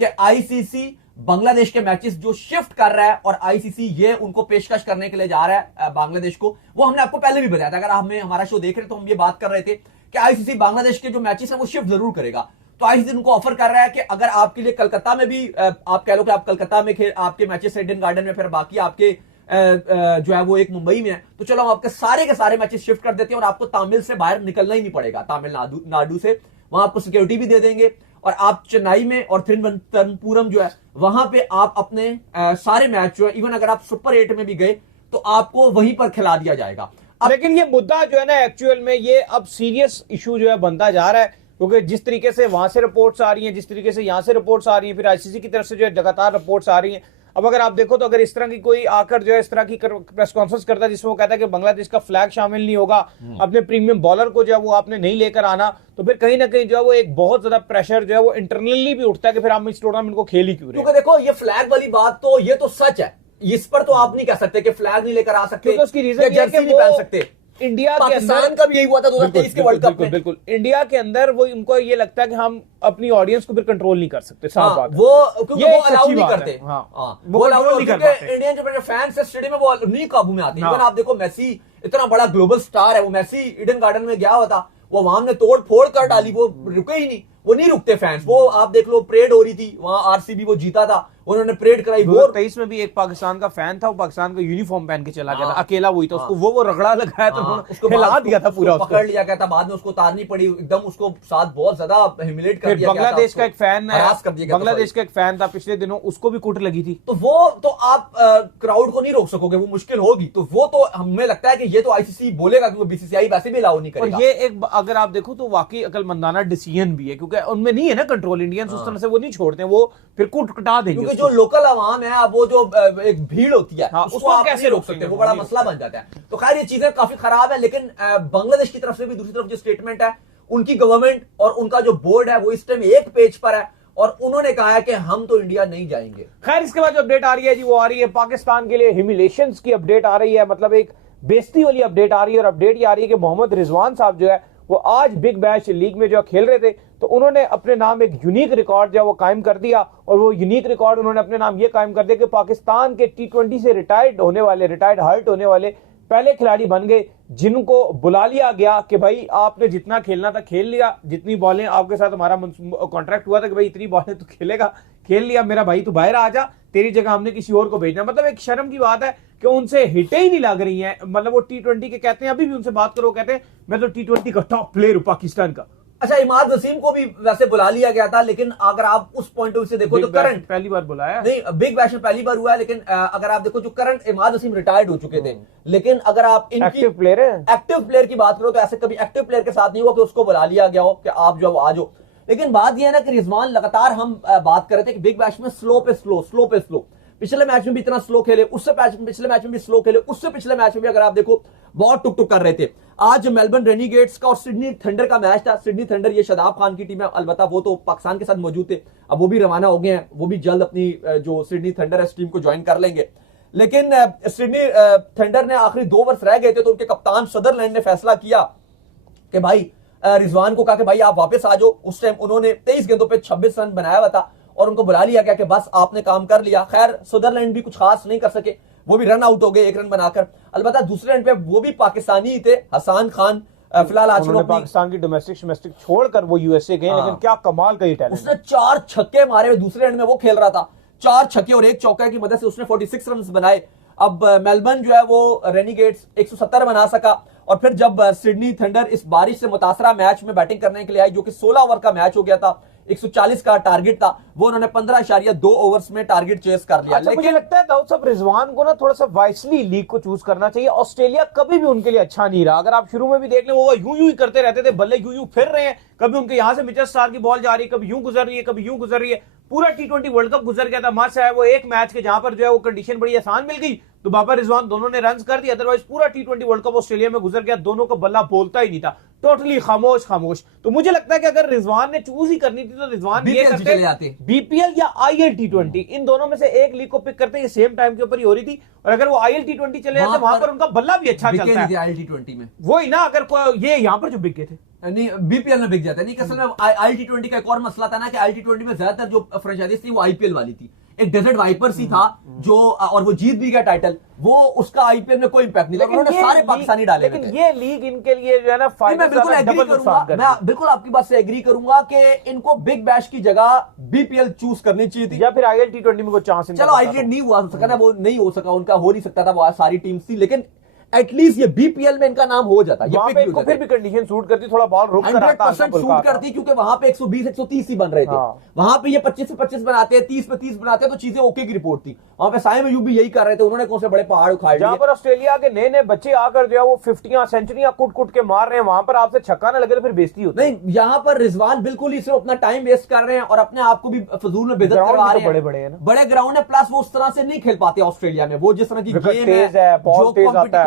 कि आईसीसी बांग्लादेश के मैचेस जो शिफ्ट कर रहा है, और आईसीसी ये उनको पेशकश करने के लिए जा रहा है बांग्लादेश को। वो हमने आपको पहले भी बताया था, अगर हमें हमारा शो देख रहे तो हम ये बात कर रहे थे कि आईसीसी बांग्लादेश के जो मैचेस हैं वो शिफ्ट जरूर करेगा। तो आईसीसी उनको ऑफर कर रहा है कि अगर आपके लिए कलकत्ता में भी आप कह लो कि आप कलकत्ता में आपके मैचेस ईडन गार्डन में, फिर बाकी आपके जो है वो एक मुंबई में है, तो चलो हम आपके के सारे मैचेस शिफ्ट कर देते हैं और आपको तामिल से बाहर निकलना ही नहीं पड़ेगा, तमिलनाडु से, वहां आपको सिक्योरिटी भी दे देंगे और आप चेन्नई में और तिरुवनंतपुरम जो है वहां पे आप अपने सारे मैच जो है, इवन अगर आप सुपर 8 में भी गए तो आपको वहीं पर खिला दिया जाएगा। लेकिन ये मुद्दा जो है ना एक्चुअल में ये अब सीरियस इशू जो है बनता जा रहा है, क्योंकि जिस तरीके से वहां से रिपोर्ट्स आ रही हैं, जिस तरीके से यहां से रिपोर्ट्स आ रही हैं, फिर आईसीसी की तरफ से जो है लगातार रिपोर्ट्स आ रही हैं। अब अगर आप देखो तो अगर इस तरह की कोई आकर जो है इस तरह की प्रेस कॉन्फ्रेंस करता है जिसमें वो कहता है कि बांग्लादेश का फ्लैग शामिल नहीं होगा, अपने प्रीमियम बॉलर को जो है वो आपने नहीं लेकर आना, तो फिर कहीं ना कहीं जो है वो एक बहुत ज्यादा प्रेशर जो है वो इंटरनली भी उठता है कि फिर हम इस टूर्नामेंट को खेल ही क्यों रहे हैं। क्योंकि देखो ये फ्लैग वाली बात तो ये तो सच है, इस पर तो आप नहीं कह सकते कि फ्लैग नहीं लेकर आ सकते, उसकी रीजन जर्सी नहीं पहन सकते। इंडिया के अंदर का भी यही हुआ था 2023 के वर्ल्ड कप में। बिल्कुल इंडिया के अंदर वो उनको ये लगता है कि हम अपनी ऑडियंस को फिर कंट्रोल नहीं कर सकते। हाँ, वो क्योंकि वो अलाउ नहीं करते, वो अलाउ नहीं करते। इंडियन जो फैंस है स्टेडियम में वो नहीं काबू में आते। इवन आप देखो मेसी इतना बड़ा ग्लोबल स्टार है, वो मेसी ईडन गार्डन में गया हुआ था, वो वहां ने तोड़ फोड़ कर डाली, वो रुके ही नहीं, वो नहीं रुकते फैंस। वो आप देख लो परेड हो रही थी वहां, आरसीबी वो जीता था, उन्होंने परेड कराई। 2023 में भी एक पाकिस्तान का फैन था, वो पाकिस्तान का यूनिफॉर्म पहन के चला गया था, अकेला वही था, उसको वो रगड़ा लगाया था, उसको हिला दिया था पूरा, पकड़ लिया गया था, बाद में उसको उतारनी पड़ी, एकदम उसको साथ बहुत ज्यादा ह्यूमिलेट कर दिया। बांग्लादेश का एक फैन है, बांग्लादेश का एक फैन था पिछले दिनों, उसको भी कुट लगी थी। तो वो तो आप क्राउड को नहीं रोक सकोगे, वो मुश्किल होगी। तो वो तो हमें लगता है कि ये तो आईसीसी बोलेगा, क्योंकि बीसीसीआई वैसे भी अलाउ नहीं करेगा। और ये एक अगर आप देखो तो वाकई अकलमंदाना डिसीजन भी है, क्योंकि उनमें नहीं है ना कंट्रोल, इंडियंस उस तरह से वो नहीं छोड़ते, वो फिर कटा देंगे। क्योंकि जो लोकल अवाम है, अब वो जो एक भीड़ होती है, उसको आप कैसे रोक सकते हैं, वो बड़ा मसला बन जाता है। तो खैर ये चीजें काफी खराब है, लेकिन बांग्लादेश की तरफ से भी दूसरी तरफ जो स्टेटमेंट है, उनकी गवर्नमेंट और उनका जो बोर्ड है वो इस टाइम एक पेज पर है और उन्होंने कहा है कि हम तो इंडिया नहीं जाएंगे। खैर इसके बाद जो अपडेट आ रही है जी वो आ रही है पाकिस्तान के लिए ह्यूमिलेशंस की अपडेट आ रही है, मतलब एक बेइज्जती वाली अपडेट आ रही है। और अपडेट ये आ रही है कि मोहम्मद रिजवान साहब जो है वो आज बिग बैश लीग में जो खेल रहे थे, तो उन्होंने अपने नाम एक यूनिक रिकॉर्ड जो है वो कायम कर दिया। और वो यूनिक रिकॉर्ड उन्होंने अपने नाम ये कायम कर दिया कि पाकिस्तान के T20 से रिटायर्ड हर्ट होने वाले पहले खिलाड़ी बन गए, जिनको बुला लिया गया कि भाई आपने जितना खेलना था खेल लिया, जितनी बॉलें आपके साथ हमारा कॉन्ट्रैक्ट हुआ था कि भाई इतनी बॉलें तो खेलेगा, खेल लिया, मेरा भाई तू बाहर आ जा, तेरी जगह हमने किसी और को भेजना। मतलब एक शर्म की बात है कि उनसे हिटें ही नहीं लग रही हैं। मतलब वो T20 के कहते हैं, अभी भी उनसे बात करो, कहते हैं मैं तो T20 का टॉप प्लेयर हूं पाकिस्तान का। अच्छा, इमाद वसीम को भी वैसे बुला लिया गया था, लेकिन अगर आप उस पॉइंट ऑफ व्यू से देखो तो करंट पहली बार बुलाया नहीं, बिग बैश में पहली बार हुआ है, लेकिन अगर आप देखो जो करंट इमाद वसीम रिटायर्ड हो चुके थे, लेकिन अगर आप इनकी एक्टिव प्लेयर की बात करो तो ऐसे कभी एक्टिव प्लेयर के साथ नहीं हुआ कि उसको बुला लिया गया हो कि आप जो आ जाओ। लेकिन बात यह है ना कि रिजवान लगातार हम बात कर रहे थे कि बिग बैश में स्लो पे स्लो, पिछले मैच में भी इतना स्लो खेले, पिछले मैच में भी स्लो खेले, उससे पिछले मैच में भी अगर आप देखो बहुत टुक कर रहे थे। आज मेलबर्न रेनिगेट्स का और सिडनी थंडर का मैच था। सिडनी थंडर ये शादाब खान की टीम है, अलबत्ता वो तो पाकिस्तान के साथ मौजूद थे, अब वो भी रवाना हो गए हैं, वो भी जल्द अपनी जो सिडनी थंडर है इस टीम को ज्वाइन कर लेंगे। लेकिन सिडनी थंडर ने आखिरी 2 ओवर्स रह गए थे, तो उनके कप्तान सदरलैंड ने फैसला किया कि भाई रिजवान को कहा कि भाई आप वापस आ जाओ। उस टाइम उन्होंने 23 गेंदों पे 26 रन बनाया हुआ था और उनको बुला लिया गया कि बस आपने काम कर लिया। खैर सदरलैंड भी कुछ खास नहीं कर सके, वो भी रन आउट हो गए 1 रन बनाकर। अलबत्ता दूसरे रन पे वो भी पाकिस्तानी ही थे, हसन खान। फिलहाल आज पाकिस्तान की डोमेस्टिक छोड़कर वो यूएसए गए, लेकिन क्या कमाल का ही टैलेंट, उसने 4 छक्के मारे हुए, दूसरे रन में वो खेल रहा था, 4 छक्के और 1 चौका की मदद से उसने 46 रन बनाए। अब मेलबर्न जो है वो रेनिगेट्स 170 बना सका। और फिर जब सिडनी थंडर इस बारिश से मुतासरा मैच में बैटिंग करने के लिए आई, जो कि 16 ओवर का मैच हो गया था, 140 का टारगेट था, वो उन्होंने 15.2 ओवर्स में टारगेट चेस कर लिया। लेकिन मुझे लगता है दाऊद साहब रिजवान को ना थोड़ा सा वाइसली लीग को चूज करना चाहिए। ऑस्ट्रेलिया कभी भी उनके लिए अच्छा नहीं रहा। अगर आप शुरू में भी देख लें, वो यूं ही करते रहते थे, बल्ले यूं फिर रहे हैं, कभी उनके यहां से मिचेल स्टार्क की बॉल जा रही है, कभी यूं गुजर रही है, कभी यूं गुजर रही है। पूरा T20 वर्ल्ड कप गुजर गया था, मस्त है वो एक मैच के जहां पर जो है वो कंडीशन बड़ी आसान मिल गई तो बाबा रिजवान दोनों ने रन कर दिया, अदरवाइज पूरा T20 वर्ल्ड कप ऑस्ट्रेलिया में गुजर गया, दोनों को बल्ला बोलता ही नहीं था, टोटली खामोश। तो मुझे लगता है कि अगर रिजवान ने चूज ही करनी थी तो रिजवान ये करते बीपीएल या IL T20, इन दोनों में से एक लीग को पिक करते, ये सेम टाइम के ऊपर ही हो रही थी। और अगर वो IL T20 चले जाते वहां पर उनका बल्ला भी अच्छा चलता है IL T20 में, वही ना, अगर ये यहाँ पर जो बिक गए थे नहीं बीपीएल में बिक जाता है। नहीं, असल में IL T20 का एक और मसला था ना कि IL T20 में ज्यादातर जो फ्रेंचाइजीज थी वो IPL वाली थी। एक डेजर्ट वाइपर्स ही था जो और वो जीत भी गया टाइटल, वो उसका आईपीएल में कोई इंपैक्ट नहीं, लेकिन उन्होंने सारे पाकिस्तानी डाले। लेकिन ये लीग इनके लिए जो है ना, मैं बिल्कुल एग्री करूंगा, मैं बिल्कुल आपकी बात से एग्री करूंगा कि इनको बिग बैश की जगह बीपीएल चूज करनी चाहिए थी, या फिर आईएल T20 में कोई चांस। चलो आईपीएल नहीं हुआ सका ना, वो नहीं हो सका, उनका हो नहीं सकता था, वो सारी टीम थी, लेकिन एटलीस्ट ये बीपीएल में इनका नाम हो जाता, ये वहां पे इनको फिर भी कंडीशन सूट करती, थोड़ा बॉल रुक कर आता, 100% सूट करती, क्योंकि वहां पे 120-130 ही बन रहे थे। वहां पे ये 25 से 25 बनाते हैं, 30 पे 30 बनाते हैं, तो चीजें ओके की रिपोर्ट थी। वहां पे साइम अयूब भी यही कर रहे थे, उन्होंने कौन से बड़े पहाड़ उखाड़ जहां पर ऑस्ट्रेलिया के नए नए बच्चे आकर जो है वो 50 सेंचुरियां कुट के मार रहे हैं, वहां पर आपसे छक्का ना लगे तो फिर बेइज्जती होती है। नहीं, यहाँ पर रिजवान बिल्कुल ही सिर्फ अपना टाइम वेस्ट कर रहे हैं और अपने आप को भी फजूल में बेइज्जत करवा रहे हैं। बड़े बड़े हैं ना, बड़े ग्राउंड है, प्लस वो उस तरह से नहीं खेल पाते ऑस्ट्रेलिया में, वो जिस तरह की गेम है, जो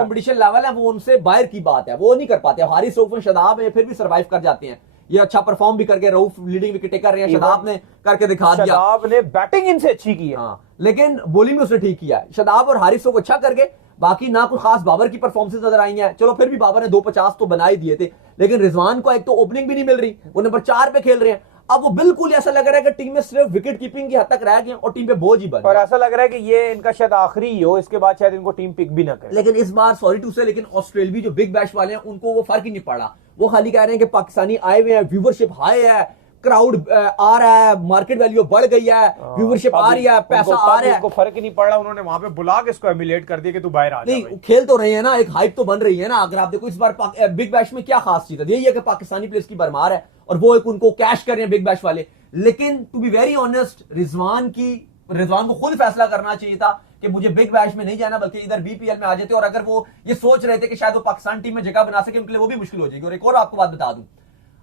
कॉम्पिटिशन लेवल है, वो उनसे बाहर की बात है, वो नहीं कर पाते। हारिस रऊफ और शदाब है, फिर भी सर्वाइव कर जाते हैं, ये अच्छा परफॉर्म भी करके, रऊफ लीडिंग विकेट कर रहे हैं, शदाब ने करके दिखा दिया, शदाब ने बैटिंग इनसे अच्छी की है, हाँ, लेकिन बॉलिंग में उसने ठीक किया है। शदाब और हारिस रऊफ अच्छा करके, बाकी ना कुछ खास बाबर की परफॉर्मेंस नजर आई है। चलो फिर भी बाबर ने 250 तो बना ही दिए थे, लेकिन रिजवान को एक तो ओपनिंग भी नहीं मिल रही, वो नंबर 4 पे खेल रहे हैं। अब वो बिल्कुल ऐसा लग रहा है कि टीम में सिर्फ विकेट कीपिंग की हद तक रह गए और टीम पे बोझ ही बन, और ऐसा लग रहा है कि ये इनका शायद आखिरी ही हो, इसके बाद शायद इनको टीम पिक भी ना करे। लेकिन इस बार सॉरी टू से, लेकिन ऑस्ट्रेलिया जो बिग बैश वाले हैं उनको वो फर्क ही नहीं पड़ा, वो खाली कह रहे हैं कि पाकिस्तानी आए हुए हैं, व्यूवरशिप हाई है, क्राउड आ रहा है, मार्केट वैल्यू बढ़ गई है, व्यूवरशिप आ रही है, पैसा आ रहा है, उनको फर्क ही नहीं पड़ रहा। उन्होंने वहां पे बुला के इसको एमुलेट कर दिया कि तू बाहर आ जा। नहीं, खेल तो रहे हैं ना, एक हाइप तो बन रही है ना। अगर आप देखो इस बार बिग बैश में क्या खास चीज है, यही है कि पाकिस्तानी प्लेयर्स की भरमार है और वो एक उनको कैश कर रहे हैं बिग बैश वाले। लेकिन to be very honest, Rizwan को खुद फैसला करना चाहिए था कि मुझे बिग बैश में नहीं जाना, बल्कि इधर बीपीएल में आ जाते। और अगर वो ये सोच रहे थे कि शायद वो पाकिस्तान टीम में जगह बना सके, उनके लिए वो भी मुश्किल हो जाएगी। और एक और आपको बात बता दूं,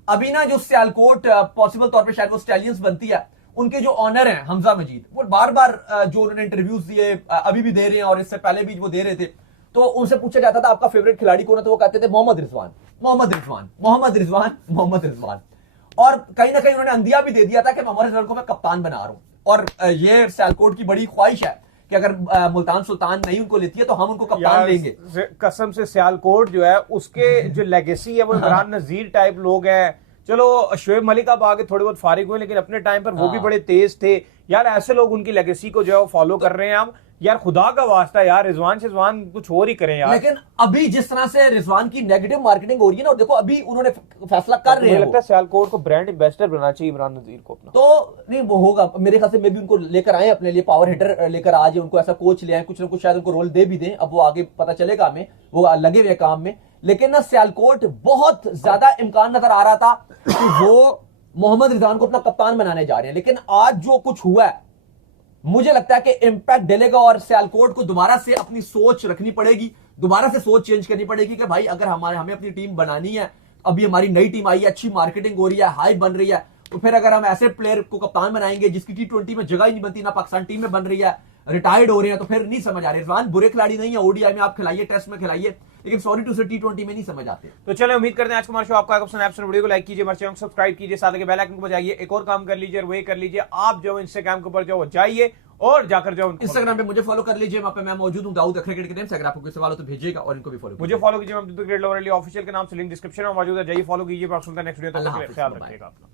अभी ना जो सियालकोट पॉसिबल तौर पे शायद वो स्टैलियंस बनती है, उनके जो ऑनर हैं हमजा मजीद, वो बार बार जो उन्होंने इंटरव्यूज दिए, अभी भी दे रहे हैं और इससे पहले भी वो दे रहे थे, तो उनसे पूछा जाता था आपका फेवरेट खिलाड़ी कौन है, तो वो कहते थे मोहम्मद रिजवान, मोहम्मद रिजवान, मोहम्मद रिजवान, मोहम्मद रिजवान। और कहीं ना कहीं उन्होंने अंदिया भी दे दिया था कि मोहम्मद रिजवान को मैं कप्तान बना रहा हूं। और ये सियालकोट की बड़ी ख्वाहिश है कि अगर मुल्तान सुल्तान नहीं उनको लेती है तो हम उनको कप्तान लेंगे। कसम से सियालकोट जो है उसके जो लेगेसी है वो इमरान नजीर टाइप लोग हैं। चलो शोएब मलिक आप आगे थोड़े बहुत फारिग हुए, लेकिन अपने टाइम पर वो भी बड़े तेज थे यार। ऐसे लोग उनकी लेगेसी को जो है वो फॉलो कर रहे हैं हम। यार खुदा का वास्ता यार, रिजवान शेजवान कुछ और ही करें यार। लेकिन अभी जिस तरह से रिजवान की नेगेटिव मार्केटिंग हो रही है ना, और देखो अभी उन्होंने फैसला कर रहे हैं, लगता है सियालकोट को ब्रांड एम्बेसडर बनाना चाहिए इमरान नजीर को अपना। तो नहीं वो होगा मेरे ख्याल से, मैं भी उनको लेकर आए अपने लिए, पावर हिटर लेकर आ जाए, उनको ऐसा कोच ले आए, कुछ ना कुछ शायद उनको रोल दे भी दें। अब वो आगे पता चलेगा हमें, वो लगे हुए काम में। लेकिन ना सियालकोट बहुत ज्यादा इम्कान नजर आ रहा था कि वो मोहम्मद रिजवान को अपना कप्तान बनाने जा रहे हैं। लेकिन आज जो कुछ हुआ है, मुझे लगता है कि इंपैक्ट डलेगा और सियालकोट को दोबारा से अपनी सोच रखनी पड़ेगी, दोबारा से सोच चेंज करनी पड़ेगी कि भाई अगर हमें अपनी टीम बनानी है, अभी हमारी नई टीम आई है, अच्छी मार्केटिंग हो रही है, हाइप बन रही है, तो फिर अगर हम ऐसे प्लेयर को कप्तान बनाएंगे जिसकी T20 में जगह ही नहीं बनती, ना पाकिस्तान टीम में बन रही है, रिटायर्ड हो रहे हैं, तो फिर नहीं समझ आ रहे। रिजवान बुरे खिलाड़ी नहीं है, ओडीआई में आप खिलाइए, टेस्ट में खिलाइए, लेकिन सॉरी टू से T20 में नहीं समझ आते। तो चलो उम्मीद करते हैं आज का हमारा शो आपका पसंद आया। वीडियो को लाइक कीजिए, हमारे चैनल को सब्सक्राइब कीजिए, साथ ही बेल आइकन को बजाइए। एक और काम कर लीजिए और वही कर लीजिए, आप जो इंस्टाग्राम के ऊपर जाओ जाइए और जाकर जाओ इंस्टाग्राम पे मुझे फॉलो कर लीजिए, वहां पे मैं मौजूद हूं दाऊद क्रिकेट के नाम से। अगर आपको कोई सवाल हो तो भेजिएगा और इनको भी फॉलो मुझे फॉलो कीजिए, मैं क्रिकेट लवर ऑफिशियल के नाम से लिंक डिस्क्रिप्शन में मौजूद है, जाइए फॉलो कीजिए। नेक्स्ट वीडियो तक ख्याल रखिएगा अपना।